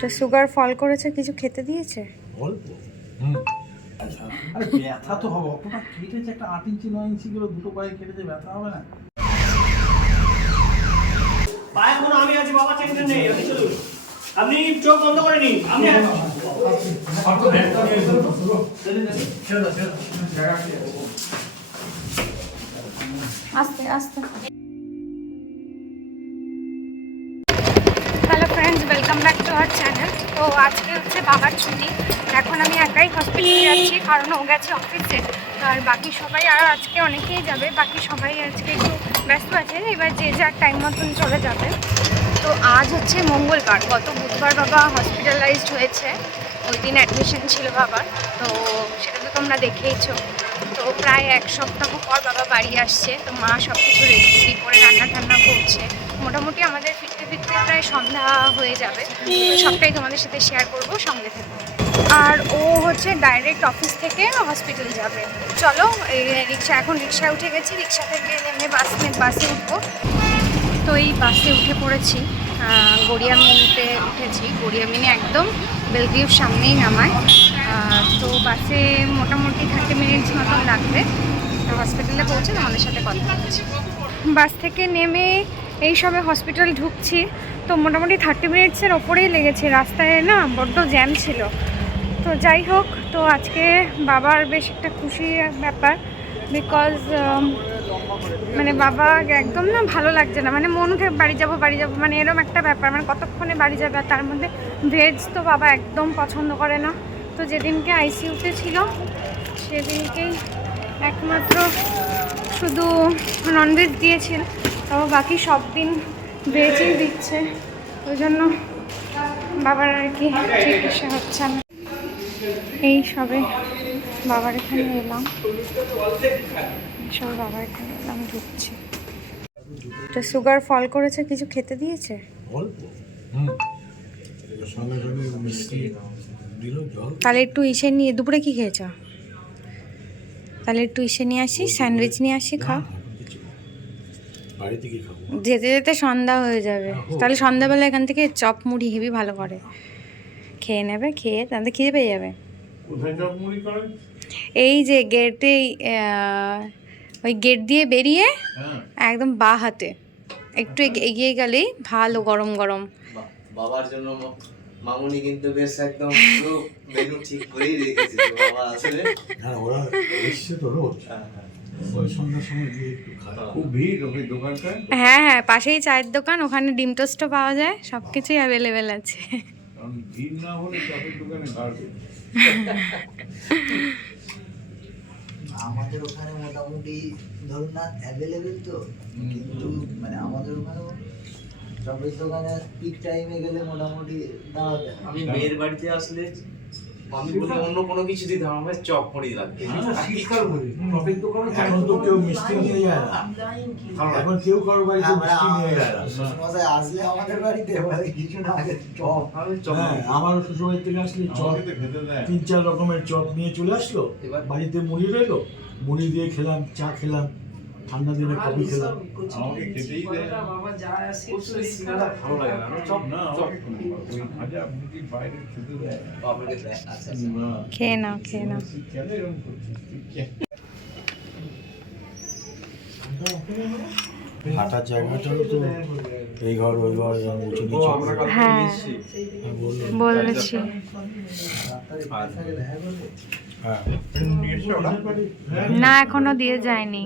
তো সুগার ফল করেছে কিছু খেতে দিয়েছে? অল্প আরে ব্যথা তো হবে অতটা কেটেছে একটা আট ইঞ্চি নয় ইঞ্চি গুলো দুটো পায়ে কেটেছে ব্যথা হবে না। পায়ে কোনো আমি আছি বাবা টেনশন নেই আপনি চলুন। আপনি চোখ বন্ধ করে নিন আপনি আস্তে আস্তে। Welcome back to our channel তো আজকে হচ্ছে বাবার ছুটি। এখন আমি একাই হসপিটালে যাচ্ছি কারণ ও গেছে অফিসে আর বাকি সবাই আর আজকে অনেকেই যাবে। বাকি সবাই আজকে একটু ব্যস্ত আছে। এবার যে যার টাইম মতন চলে যাবে। তো আজ হচ্ছে মঙ্গলবার। গত বুধবার বাবা হসপিটালাইজড হয়েছে। ওই দিন অ্যাডমিশন ছিল বাবার। তো সেটা তো তোমরা দেখেইছো। তো প্রায় এক সপ্তাহ পর বাবা বাড়ি আসছে। তো মা সব কিছু রেডি করে রান্না টান্না করছে। মোটামুটি আমাদের ফিরতে ফিরতে প্রায় সন্ধ্যা হয়ে যাবে। সবটাই তোমাদের সাথে শেয়ার করব, সঙ্গে থেকে। আর ও হচ্ছে ডাইরেক্ট অফিস থেকে হসপিটাল যাবে। চলো রিক্সা, এখন রিক্সায় উঠে গেছি, রিক্সা থেকে নেমে বাস বাসে উঠবো। তো এই বাসে উঠে পড়েছি। গড়িয়ামিনিতে উঠেছি। গড়িয়ামিনি একদম বেলভিউর সামনেই নামায়। তো বাসে মোটামুটি থার্টি মিনিটস মতন লাগবে। হসপিটালে পৌঁছে তোমাদের সাথে কথা বলছি। বাস থেকে নেমে এই সবে হসপিটাল ঢুকছি। তো মোটামুটি থার্টি মিনিটসের ওপরেই লেগেছে। রাস্তায় না বড্ড জ্যাম ছিল। তো যাই হোক, তো আজকে বাবার বেশ একটা খুশির ব্যাপার বিকজ মানে বাবা একদম না ভালো লাগছে না। মানে মন উঠে বাড়ি যাব বাড়ি যাব মানে এরকম একটা ব্যাপার। মানে কতক্ষণে বাড়ি যাবে আর তার মধ্যে ভেজ তো বাবা একদম পছন্দ করে না। তো যেদিনকে আইসিইউতে ছিল, সেদিনকেই একমাত্র শুধু ননভেজ দিয়েছিল। তাও বাকি সব দিন ভেজই দিচ্ছে। ওই জন্য বাবার আর কি চিকিৎসা হচ্ছে না। এই সবে বাবার এখানে এলাম। সব বাবার এখানে এলাম ঢুকছি। তো সুগার ফল করেছে কিছু খেতে দিয়েছে? তাহলে একটু ইসে নিয়ে দুপুরে কি খেয়েছ? তাহলে একটু ইসে নিয়ে আসি স্যান্ডউইচ নিয়ে আসি খাও খাব। যেতে যেতে সন্ধ্যা হয়ে যাবে। তাহলে সন্ধ্যাবেলা এখান থেকে চপ মুড়ি হেবি ভালো করে। খেয়ে নেবে খেয়ে তাহলে খিদে পেয়ে যাবে। কোথায় চপ মুড়ি এই যে গেটেই ওই গেট দিয়ে বেরিয়ে হ্যাঁ। একদম বা হাতে। একটু এগ- এগিয়ে গেলেই ভালো গরম গরম। বাবার জন্য মামুনি কিন্তু বেশ একদম মেনু ঠিক করেই রেখেছে বাবা আসলে। হ্যাঁ ওরা এসছে তো রোজ। হ্যাঁ, হ্যাঁ। ওই সন্ধ্যার সময় গিয়ে একটু খায় খুব ভিড় ওই দোকানটায়? হ্যাঁ হ্যাঁ পাশেই চায়ের দোকান ওখানে ডিম টোস্টও পাওয়া যায় সব কিছুই অ্যাভেলেবেল আছে আমাদের ওখানে মোটামুটি ধরুন না অ্যাভেলেবেল তো কিন্তু মানে আমাদের ওখানে চপের দোকানে পিক টাইমে গেলে মোটামুটি দাঁড়াতে আমি মেয়ের বাড়িতে আসলে আমি বলি অন্য কোনো কিছু দিতাম আমার চপ মুড়ি লাগবে। এখন তো কেউ মিষ্টি নিয়ে যায় না। এখন কেউ কারও বাড়িতে হ্যাঁ, মিষ্টি নিয়ে যায় না। শ্বশুরমশাই আসলে আমাদের বাড়িতে কিছু না আগে চপ। হ্যাঁ আমারও শ্বশুরবাড়ি থেকে আসলে চপ তিন চার রকমের চপ নিয়ে চলে আসলো। এবার? বাড়িতে মুড়ি রইল মুড়ি দিয়ে খেলাম চা খেলাম। ঠান্ডা দিনে কফি খেলাম। আমাকে খেতেই দেয়। ভালো লাগে না। চপ না, ভাজা মুরগি বাইরে খেতে দেয় খেয়ে নাও খেয়ে নাও। কেন এরকম হাঁটার জায়গাটাও তো এই ঘর ওই ঘর উঁচু নিচু। হ্যাঁ। হ্যাঁ, বলেছি। হ্যাঁ। না এখনও দিয়ে যায়নি।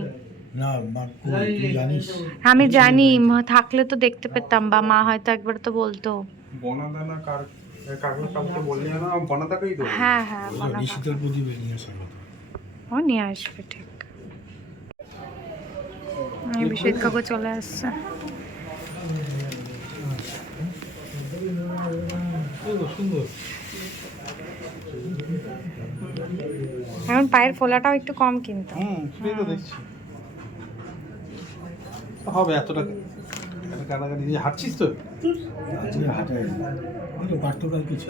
আমি জানি থাকলে তো দেখতে পেতাম বা মা হয়তো একবার তো বলতো। বনাদানা কার কাকুর কাকুকে বললি না বনাদাকেই তো হ্যাঁ হ্ঁ বলা থাক। নিয়ে আসার কথা। ও নিয়ে আসবে ঠিক। এই বিশ্বজিৎ কাকু চলে আসছে। এখন পায়ের ফোলাটাও একটু কম কিন্তু। হুম সেটাই তো দেখছি। হবে এত টাকা এত কানাকানি দিয়ে হাঁটছিস তো আজকে কিছু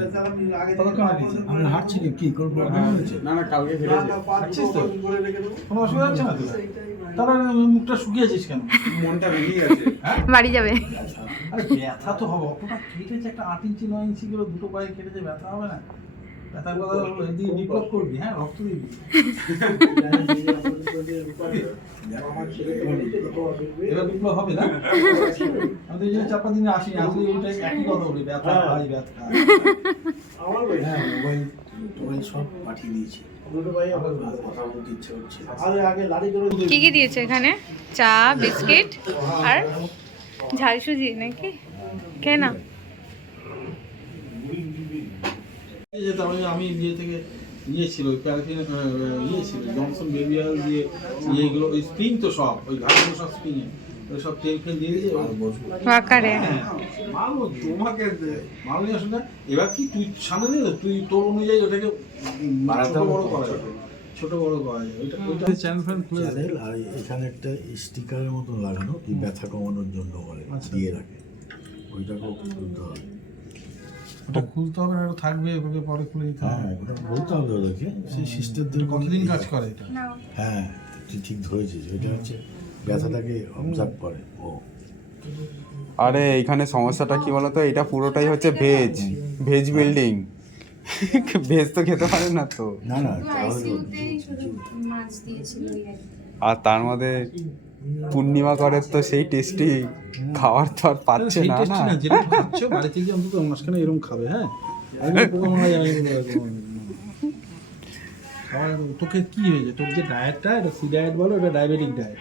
আমরা হাঁটছি কি? কি করব? প্রবলেম হয়েছে না না কালকে ফিরেছে হাঁটছিস তো? কোনো অসুবিধা হচ্ছে না তো তাহলে মুখটা শুকিয়েছিস কেন? মনটা ভেঙে গেছে। বাড়ি যাবে। আরে ব্যথা তো হবে। অতটা কেটেছে একটা আট ইঞ্চি নয় ইঞ্চি করে দুটো পায়ে কেটেছে ব্যথা হবে না। ব্যথার কথা বিপ্লব করবি হ্যাঁ? রক্ত দিবি। এবার বিপ্লব হবে না? আমাদের এই চাপা দিনে আসি আসলে ওইটাই একই কথা বলি ব্যথা ভাই ব্যথা। হ্যাঁ মোবাইল মোবাইল সব পাঠিয়ে দিয়েছি। কি কি দিয়েছে এখানে? চা বিস্কিট আর ঝাল সুজি নাকি কে না যেতাম ওই আমি ইয়ে থেকে ইয়ে ছিল ওই প্যারাফিন ইয়ে ছিল জনসন বেবি অয়েল দিয়ে ইয়েগুলো ওই স্প্রিং তো সব ওই ঘাটগুলো সব স্প্রিংয়ে ওই সব তেল ফেল দিয়ে দিয়েছে ওয়াকারে হ্যাঁ মালু তোমাকে দে- নিয়ে আসুন না এবার কি তুই সামনে নিয়ে তুই তোর অনুযায়ী ওটাকে ছোট বড় করা যাবে ছোট বড় করা যায় ওইটা ওইটা চ্যানেল ফ্যান খুলে দে। চ্যানেল আর এখানে একটা স্টিকারের মতন লাগানো কি ব্যথা কমানোর জন্য বলে আচ্ছা। দিয়ে রাখে। ওইটাকেও খুলতে হবে। ওটা খুলতে হবে না ওটা থাকবে এভাবে পরে খুলে দিতে হবে। হ্যাঁ ওটা বলতে হবে ওদেরকে সেই সিস্টেমদের কতদিন কাজ করে এটা? হ্যাঁ তুই ঠিক ধরেছিস ওইটা হচ্ছে ব্যথাটাকে অবজার্ভ করে ও। আরে এখানে সমস্যাটা কি বলতো? এটা পুরোটাই হচ্ছে ভেজ ভেজ বিল্ডিং ভেজ তো খেতে পারে না তো। না না আর তার মধ্যে পূর্ণিমা করে তো সেই টেস্টি খাবার তো আর পাচ্ছে না টেস্টি না? না যেটা খাচ্ছ বাড়িতে গিয়ে অন্তত মাঝখানে এরকম খাবে হ্যাঁ। খাওয়ার তোকে কি হয়েছে? তোর যে ডায়েটটা এটা সি ডায়েট বলো এটা ডায়াবেটিক ডায়েট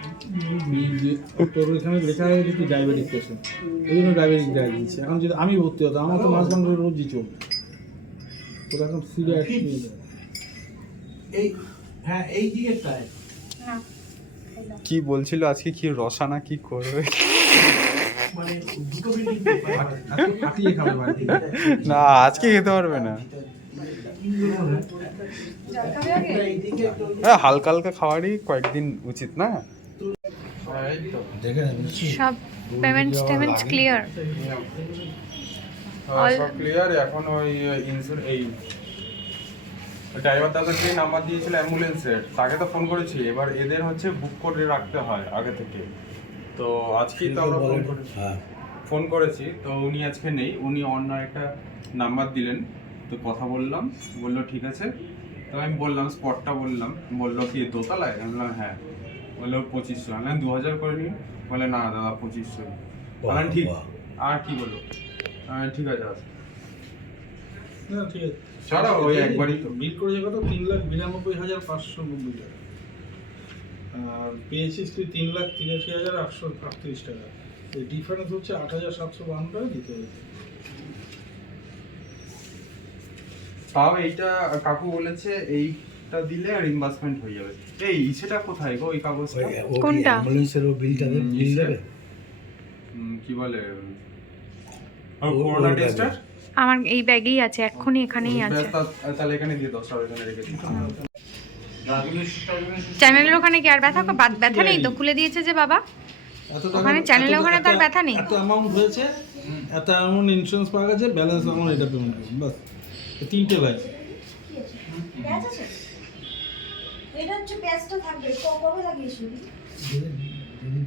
তোর এখানে লেখা হয়েছে যে তুই ডায়াবেটিক পেশেন্ট ওই জন্য ডায়াবেটিক ডায়েট দিচ্ছে এখন যদি আমি ভর্তি হতাম আমার তো মাছ মাংস রোজই চলবে। তোর এখন সি ডায়েট এই হ্যাঁ এই দিকেরটায়। কি বলছিল আজকে? কি রসানা কি করবে? মানে না আজকে খেতে পারবে না। হ্যাঁ হালকা হালকা খাওয়ারই কয়েকদিন উচিত না? সব পেমেন্টস টেমেন্টস ক্লিয়ার সব ক্লিয়ার এখন ওই ইন্স্যুর এই ড্রাইভার দাদাকে নাম্বার দিয়েছিল অ্যাম্বুলেন্সের তাকে তো ফোন করেছি। এবার এদের হচ্ছে বুক করে রাখতে হয় আগে থেকে। তো আজকেই তো আমরা ফোন করে হ্যাঁ। ফোন করেছি তো উনি আজকে নেই। উনি অন্য একটা নাম্বার দিলেন। তো কথা বললাম বলল ঠিক আছে। তো আমি বললাম স্পটটা বললাম। বলল কি দোতলায়? আমি বললাম হ্যাঁ। বলল পঁচিশশো আমি দু হাজার করে নিন। বলে না দাদা পঁচিশশো ঠিক। আর কি বলল আমি ঠিক আছে না ঠিক আছে। ছাড়া ওই একবারই তো। বিল করেছে কত? তিন লাখ বিরানব্বই হাজার পাঁচশো নব্বই টাকা। আর পেয়েছিস তুই তিন লাখ তিরাশি হাজার আটশো আটত্রিশ টাকা। এই ডিফারেন্স হচ্ছে আট হাজার সাতশো বান্ন টাকা দিতে হবে। তাও এইটা কাকু বলেছে এইটা দিলে রিম্বার্সমেন্ট হয়ে যাবে। এই ইসেটা কোথায় গো ওই কাগজটা? কি কোনটা? অ্যাম্বুলেন্সের ও বিলটা বিল দেবে? কি বলে? আর করোনা টেস্টার আমার এই ব্যাগেই আছে এক্ষুনি এখানেই আছে। তাহলে এখানে দিয়ে দশ টাকা এখানে রেখে চ্যানেলের ওখানে কি আর ব্যথা? বাদ ব্যথা নেই তো? খুলে দিয়েছে যে বাবা। ওখানে চ্যানেলের ওখানে তো আর ব্যথা নেই। এত অ্যামাউন্ট হয়েছে এত অ্যামাউন্ট ইন্স্যুরেন্স পাওয়া গেছে ব্যালেন্স অ্যামাউন্ট এটা পেমেন্ট করুন বাস। এই তিনটে ভাই এটা হচ্ছে প্যাচটা থাকবে। কবে লাগিয়েছিল মানে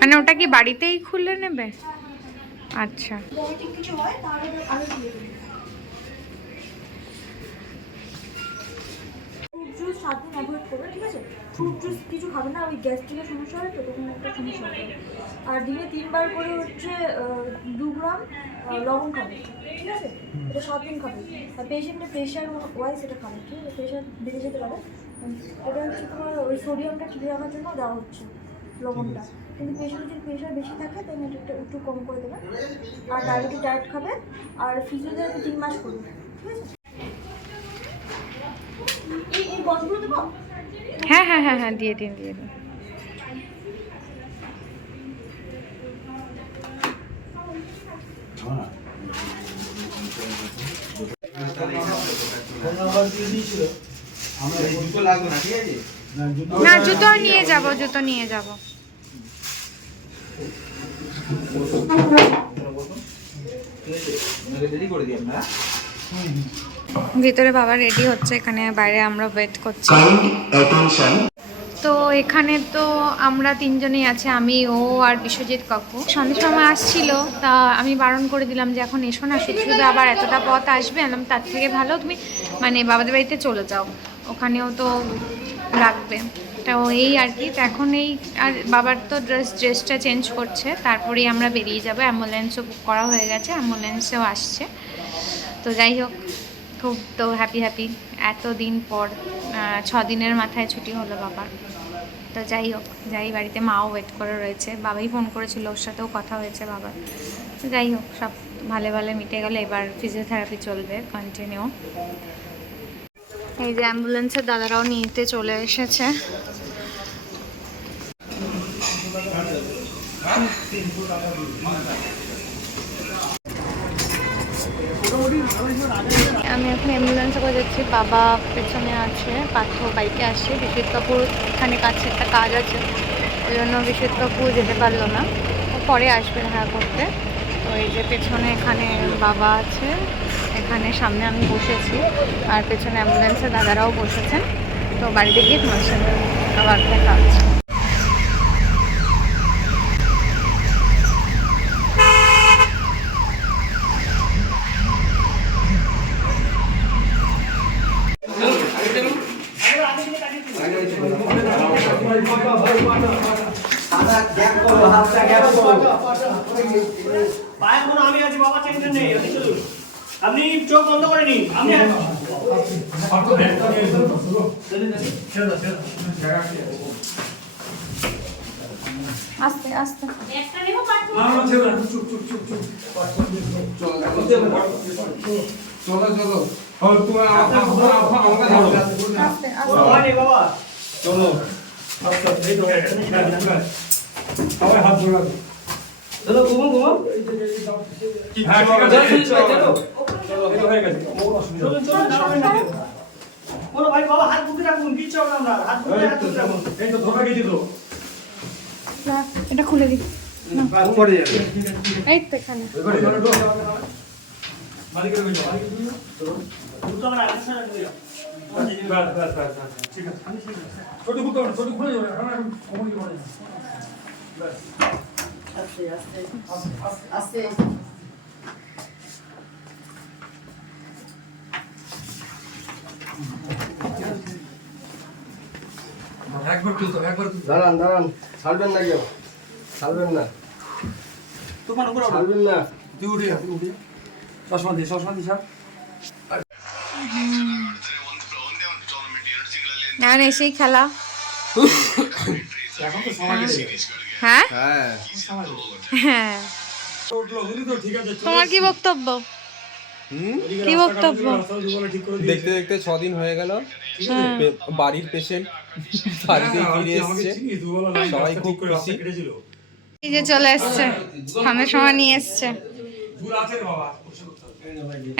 মানে ওটা কি বাড়িতেই খুলে নেবে? আচ্ছা। কিছু হয় তাহলে আমি দিয়ে দেবো ফ্রুট জুস সাত দিন অ্যাভয়েড করবে ঠিক আছে? ফ্রুট জুস কিছু খাবে না ওই গ্যাস্ট্রিকের সমস্যা হয় তো তখন একটা সমস্যা হবে। আর দিনে তিনবার করে হচ্ছে দু গ্রাম লবণ খাবে ঠিক আছে? এটা সাত দিন খাবে। আর পেশেন্টের প্রেশার ওয়াইজ এটা খাবে ঠিক আছে? প্রেশার বেড়ে যেতে পারে। এটা হচ্ছে তোমার ওই সোডিয়ামটা ঠিক রাখার জন্য দেওয়া হচ্ছে লবণটা। কিন্তু পেশেন্টের যদি প্রেশার বেশি থাকে তাহলে এটা একটু- একটু কম করে দেবে। আর ডায়াবেটিক ডায়েট খাবে আর ফিজিওথেরাপি তিন মাস করবে ঠিক আছে? এই দেবো? হ্যাঁ হ্যাঁ হ্যাঁ হ্যাঁ দিয়ে দিন দিয়ে দিন। হ্যাঁ না জুতো নিয়ে যাব জুতো নিয়ে যাব রেডি করে দিই আপনারা ভিতরে বাবা রেডি হচ্ছে এখানে বাইরে আমরা ওয়েট করছি। তো এখানে তো আমরা তিনজনেই আছি আমি ও আর বিশ্বজিৎ কাকু। সন্ধ্যের সময় আসছিল তা আমি বারণ করে দিলাম যে এখন এসো না শুধু শুধু আবার এতটা পথ আসবে আলাম তার থেকে ভালো তুমি মানে বাবাদের বাড়িতে চলে যাও। ওখানেও তো লাগবে। তো এই আর কি। তো এখন এই আর বাবার তো ড্রেস, ড্রেসটা চেঞ্জ করছে। তারপরেই আমরা বেরিয়ে যাব। অ্যাম্বুলেন্সও বুক করা হয়ে গেছে। অ্যাম্বুলেন্সেও আসছে। তো যাই হোক, খুব তো হ্যাপি হ্যাপি এত দিন পর ছ দিনের মাথায় ছুটি হলো বাবার। তো যাই হোক, যাই বাড়িতে মাও ওয়েট করে রয়েছে। বাবাই ফোন করেছিল, ওর সাথেও কথা হয়েছে বাবার। তো যাই হোক, সব ভালো ভালো মিটে গেলে। এবার ফিজিওথেরাপি চলবে কন্টিনিউ এই যে অ্যাম্বুলেন্সের দাদারাও নিতে চলে এসেছে। আমি এখন অ্যাম্বুলেন্সে করে যাচ্ছি, বাবা পেছনে আছে পার্থ বাইকে আসছে। বিশ্বজিৎ কাপুর এখানে কাছে একটা কাজ আছে, ওই জন্য বিশ্বজিৎ কাপুর যেতে পারল না। পরে আসবে দেখা করতে। তো এই যে পেছনে এখানে বাবা আছে। এখানে সামনে আমি বসেছি আর পেছনে অ্যাম্বুলেন্সে দাদারাও বসেছেন। তো বাড়িতে গিয়ে তোমার সাথে আবার দেখা হচ্ছে পায়ে কোনো আমি আছি বাবা টেনশন নেই আপনি চলুন আপনি চোখ বন্ধ করে নিন আপনি আস্তে আস্তে। আস্তে আস্তে ভয় নেই বাবা চলুন দাঁড়াবেন না কেউ। বলো ভাই বাবা হাত বুকে রাখুন কিচ্ছু হবে না হাত বুকে হাত বুকে রাখুন। না, এটা খুলে দিই। এই তো এখানে দুটো আমার দিয়ে দাঁড়ান দাঁড়ান ছাড়বেন না কেউ? ছাড়বেন না। তোমার উপর ছাড়বেন না। এখন এসেই খেলা হ্যাঁ? হ্যাঁ। তোমার কি বক্তব্য? কি বক্তব্য? দেখতে দেখতে ছদিন হয়ে গেল। হ্যাঁ। বাড়ির পেশেন্ট বাড়িতে ফিরে এসছে। সবাই খুব খুশি। এই যে চলে এসছে খানের সময় নিয়ে এসছে।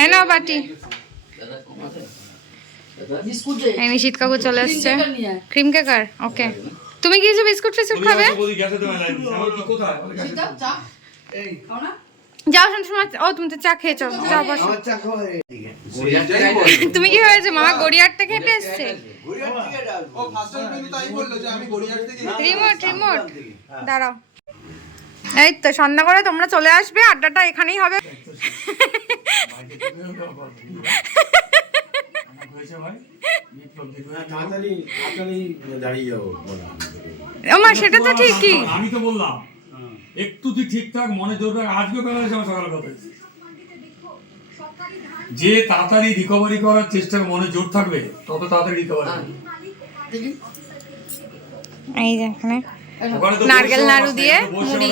এই নাও বাটি। এই নিশিত কাকু চলে এসছে। ক্রিম কেকার? ওকে। তুমি কি বিস্কুট ফিস্কুট খাবে? যাও শোন শোন ও তুমি তো চা খেয়েছো। যাও বসো। তুমি কি হয়েছে মামা গড়িয়ার থেকে হেঁটে এসছে রিমোট রিমোট। দাঁড়াও। এই তো সন্ধ্যা করে তোমরা চলে আসবে আড্ডাটা এখানেই হবে। ওমা সেটা তো ঠিকই। আমি তো বললাম একটু তুই ঠিকঠাক মনে জোর রাখ কেন হয়েছে আমার সকালে কথা যে তাড়াতাড়ি রিকভারি করার চেষ্টা মনে জোর থাকবে তত তাড়াতাড়ি রিকভারি এই যে এখানে নারকেল নাড়ু দিয়ে মুড়ি।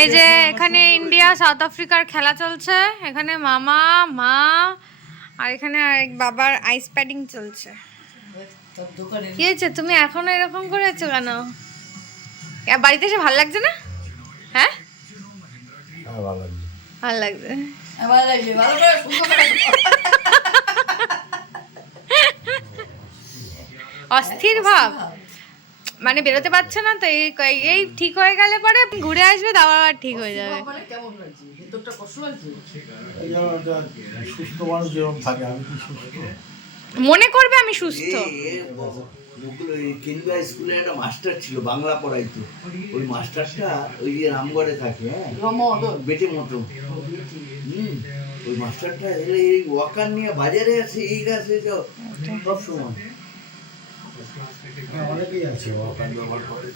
এই যে এখানে ইন্ডিয়া সাউথ আফ্রিকার খেলা চলছে এখানে মামা মা আর এখানে আরেক বাবার আইস প্যাডিং চলছে। কি হয়েছে? তুমি এখনও এরকম করেছ কেন? বাড়িতে এসে ভালো লাগছে না হ্যাঁ হ্যাঁ ভালো লাগছে অস্থির ভাব মানে বেরোতে পারছে না তো এই এই ঠিক হয়ে গেলে পরে ঘুরে আসবে তাও আবার ঠিক হয়ে যাবে মনে করবে আমি সুস্থ মুকুল ওই কেন্দ্রীয় স্কুলে একটা মাস্টার ছিল বাংলা পড়াইতো। ওই মাস্টারটা ওই যে রামগড়ে থাকে হ্যাঁ? বেটে মতো। হুম ওই মাস্টারটা এলে এই ওয়াকার নিয়ে বাজারে আছে এই গাছ এই সব সময় হ্যাঁ, অনেকেই আছে ওয়াকার ব্যবহার করে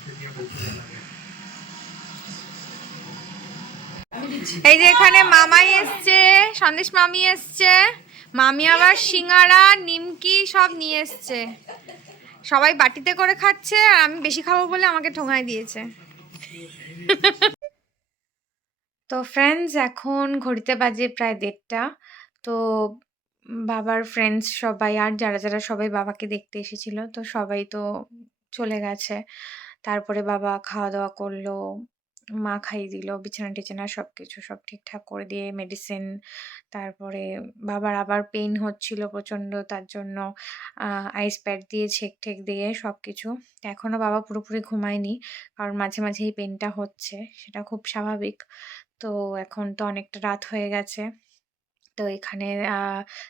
এই যে এখানে মামাই এসছে সন্দেশ মামি এসছে মামি আবার সিঙ্গারা নিমকি সব নিয়ে এসছে। সবাই বাটিতে করে খাচ্ছে আর আমি বেশি খাব বলে আমাকে ঠোঙায় দিয়েছে। তো ফ্রেন্ডস এখন ঘড়িতে বাজে প্রায় দেড়টা। তো বাবার ফ্রেন্ডস সবাই আর যারা যারা সবাই বাবাকে দেখতে এসেছিল, তো সবাই তো চলে গেছে। তারপরে বাবা খাওয়া দাওয়া করল মা খাইয়ে দিল, বিছানা টিছানা সব কিছু সব ঠিকঠাক করে দিয়ে মেডিসিন তারপরে বাবার আবার পেন হচ্ছিল প্রচণ্ড, তার জন্য আইস প্যাড দিয়ে ছেক ঠেক দিয়ে সব কিছু এখনও বাবা পুরোপুরি ঘুমায়নি, কারণ মাঝে মাঝে এই পেনটা হচ্ছে, সেটা খুব স্বাভাবিক। তো এখন তো অনেকটা রাত হয়ে গেছে। তো এখানে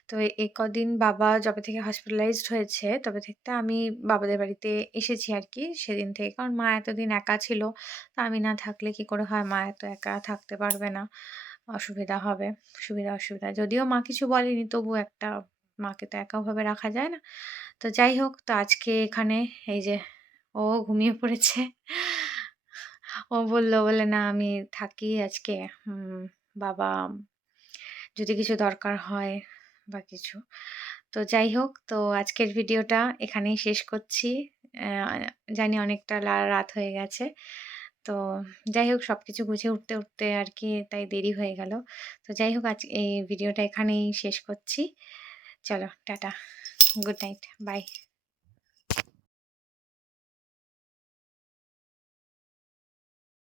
তো এ কদিন বাবা যবে থেকে হসপিটালাইজড হয়েছে, তবে থেকে আমি বাবাদের বাড়িতে এসেছি আর কি সেদিন থেকে। কারণ মা এতদিন একা ছিল, তো আমি না থাকলে কি করে হয়? মা এত একা থাকতে পারবে না। অসুবিধা হবে, সুবিধা, অসুবিধা। যদিও মা কিছু বলেনি, তবু একটা মাকে তো একাভাবে রাখা যায় না। তো যাই হোক, তো আজকে এখানে এই যে ও ঘুমিয়ে পড়েছে। ও বলল, বলে না আমি থাকি আজকে। বাবা যদি কিছু দরকার হয় বা কিছু। তো যাই হোক, তো আজকের ভিডিওটা এখানেই শেষ করছি। জানি অনেকটা রাত হয়ে গেছে। তো যাই হোক সব কিছু গুছিয়ে উঠতে উঠতে আর কি তাই দেরি হয়ে গেল। তো যাই হোক, আজ এই ভিডিওটা এখানেই শেষ করছি। চলো, টাটা। Good night. বাই।